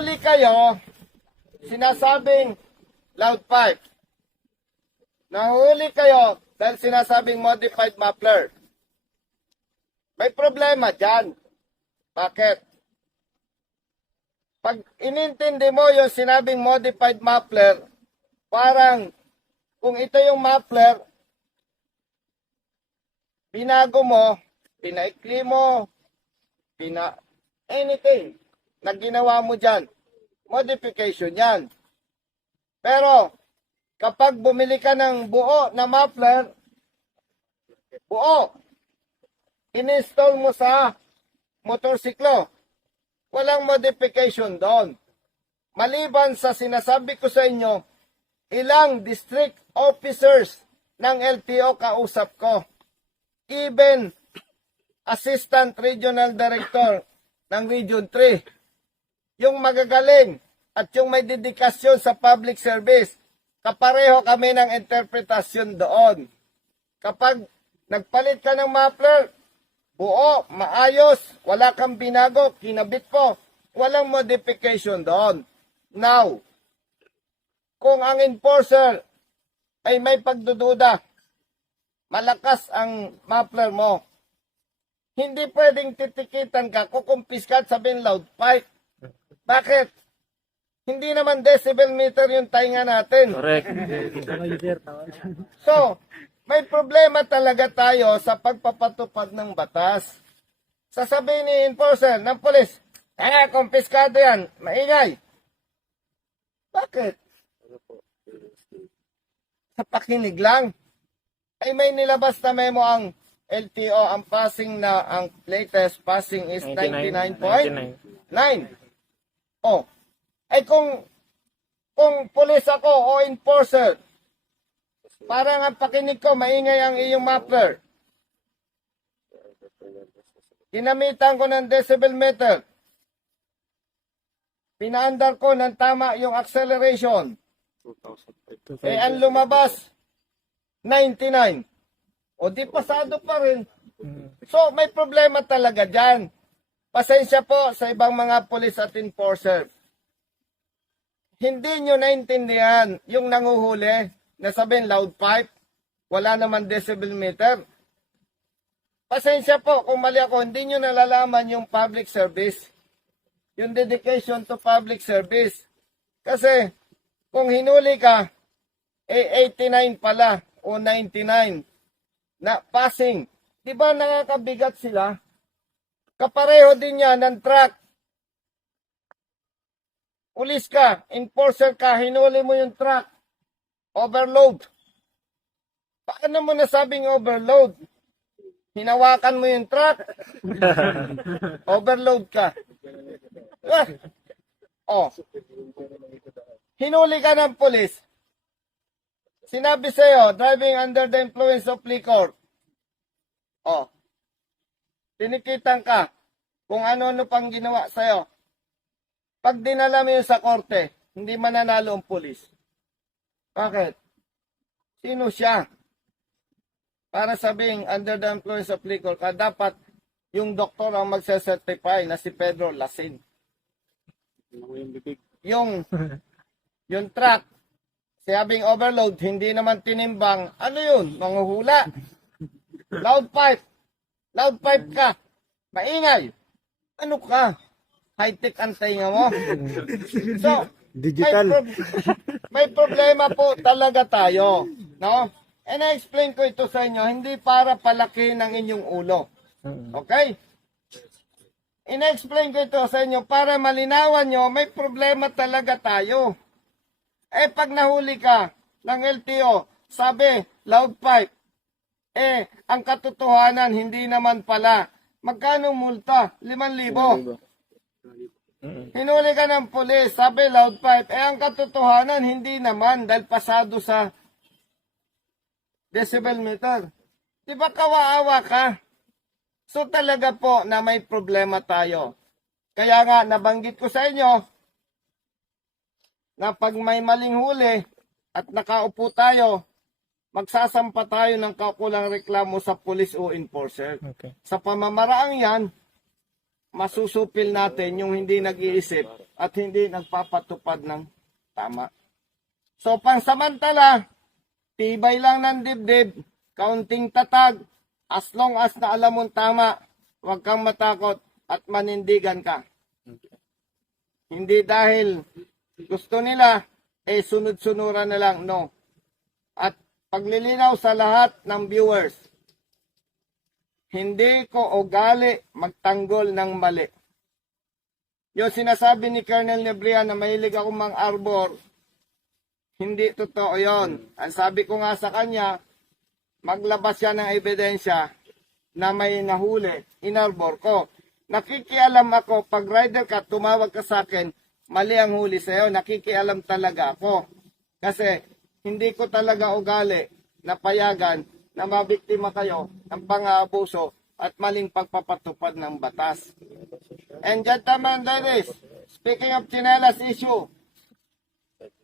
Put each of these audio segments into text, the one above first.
nahuli kayo, sinasabing loud pipe. Nahuli kayo dahil sinasabing modified muffler. May problema dyan. Bakit? Pag inintindi mo yung sinabing modified muffler, parang kung ito yung muffler, binago mo, pinaikli mo, anything na ginawa mo dyan, modification yan. Pero, kapag bumili ka ng buo na muffler, buo, in-install mo sa motorsiklo, walang modification doon. Maliban sa sinasabi ko sa inyo, ilang district officers ng LTO kausap ko. Even Assistant Regional Director ng Region 3. Yung magagaling at yung may dedikasyon sa public service. Kapareho kami ng interpretasyon doon. Kapag nagpalit ka ng muffler, buo, maayos, wala kang binago, kinabit ko, walang modification doon. Now, kung ang enforcer ay may pagdududa, malakas ang muffler mo, hindi pwedeng titikitan ka, kukumpiska at sabihin loud pipe. Bakit? Hindi naman decibel meter yung tainga natin. Correct. So, may problema talaga tayo sa pagpapatupad ng batas. Sasabihin ni enforcer ng polis, kumpiskado yan, maingay. Bakit? Sa pakinig lang. Ay may nilabas na memo ang LTO, ang passing na, ang latest passing is 99.9. Oh, ay kung pulis ako o enforcer, parang ang pakinig ko, maingay ang iyong muffler. Ginamitan ko ng decibel meter. Pinaandar ko ng tama yung acceleration. Eh, ang lumabas, 99. O di pasado pa rin. So, may problema talaga dyan. Pasensya po sa ibang mga police at enforcer. Hindi nyo naintindihan yung nanguhuli na sabihin loud pipe, wala naman decibel meter. Pasensya po kung mali ako, hindi nyo nalalaman yung public service. Yung dedication to public service. Kasi, kung hinuli ka, 89 pala o 99 na passing. Di ba nakakabigat sila? Kapareho din yan ng truck. Pulis ka, enforcer ka, hinuli mo yung truck. Overload. Paano mo nasabing overload? Hinawakan mo yung truck. Overload ka. Oh. Hinuli ka ng pulis. Sinabi sa'yo, driving under the influence of liquor. Oh. Tinikitan ka kung ano-ano pang ginawa sa'yo. Pag dinala mo yun sa korte, hindi mananalo ang pulis. Bakit? Sino siya? Para sabing under the influence of liquor ka, dapat yung doktor ang magsacertify na si Pedro Lasing. Yung truck, sabing overload, hindi naman tinimbang, ano yun? Manguhula. Loud pipe. Loud pipe ka. Maingay. Ano ka? High-tech ang tainga mo. So, Digital. may problema po talaga tayo. No? And I-explain ko ito sa inyo, hindi para palaki ng inyong ulo. Okay? In-explain ko ito sa inyo para malinawan nyo, may problema talaga tayo. Eh, pag nahuli ka ng LTO, sabi, loud pipe, ang katotohanan, hindi naman pala. Magkano multa? 5,000. Hinuli ka ng pulis, sabi, loud pipe, ang katotohanan, hindi naman, dahil pasado sa decibel meter. Di ba kawawa ka? So talaga po na may problema tayo. Kaya nga, nabanggit ko sa inyo, na pag may maling huli at nakaupo tayo, magsasampa tayo ng kaukulang reklamo sa pulis o enforcer. Okay. Sa pamamaraang yan, masusupil natin yung hindi nag-iisip at hindi nagpapatupad ng tama. So, pansamantala, tibay lang ng dibdib, kaunting tatag, as long as na alam mong tama, huwag kang matakot at manindigan ka. Hindi dahil gusto nila, sunod-sunuran na lang, no. At paglilinaw sa lahat ng viewers, hindi ko ugali magtanggol ng mali. Yung sinasabi ni Colonel Nebrian na mahilig ako mang-arbor, hindi totoo yon. Ang sabi ko nga sa kanya, maglabas siya ng ebidensya na may nahuli, inarbor ko. Nakikialam ako, pag rider ka, tumawag ka sa akin, mali ang huli sa'yo, nakikialam talaga ako. Kasi hindi ko talaga ugali na payagan na mabiktima kayo ng pang-aabuso at maling pagpapatupad ng batas. And gentlemen, ladies, speaking of chinelas issue,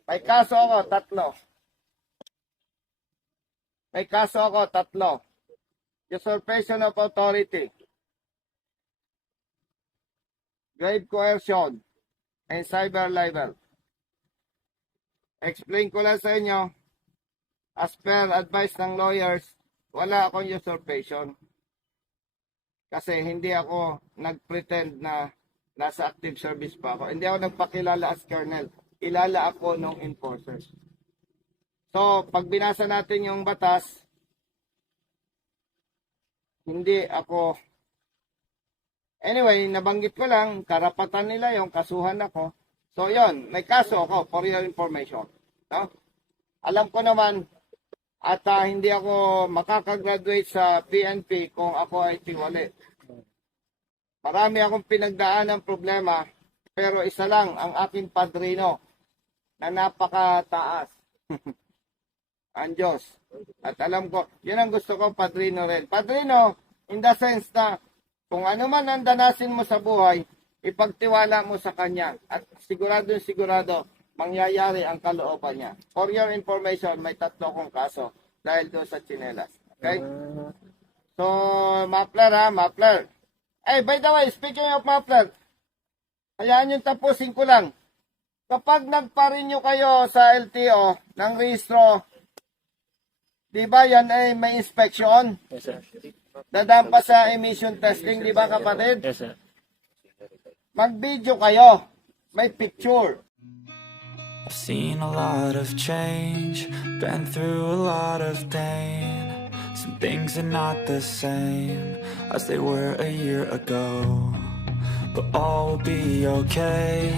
may kaso ako, 3. May kaso ako, 3. Usurpation of authority, grave coercion, and cyber libel. Explain ko lang sa inyo, as per advice ng lawyers, wala akong usurpation. Kasi hindi ako nag-pretend na nasa active service pa ako. Hindi ako nagpakilala as colonel. Ilala ako ng enforcers. So, pag binasa natin yung batas, hindi ako... Anyway, nabanggit ko lang, karapatan nila yung kasuhan ako. So, yon, may kaso ako for your information. No? Alam ko naman, at hindi ako makakagraduate sa PNP kung ako ay tiwali. Marami akong pinagdaan ng problema, pero isa lang ang aking padrino na napakataas. Ang Diyos. At alam ko, yun ang gusto ko, padrino rin. Padrino, in the sense na kung ano man ang danasin mo sa buhay, ipagtiwala mo sa Kanya. At sigurado, mangyayari ang kalooban niya. For your information, may 3 kong kaso dahil doon sa chinelas. Okay? So, Mapler ha, Mapler. Hey, by the way, speaking of Mapler, hayaan yung tapusin ko lang. Kapag nagpa-renew kayo sa LTO ng rehistro, di ba yan ay may inspection? Yes, sir. Dadaan pa sa emission testing, di ba kapatid? Yes, sir. Mag-video kayo. May picture. I've seen a lot of change, been through a lot of pain. Some things are not the same as they were a year ago, but all will be okay.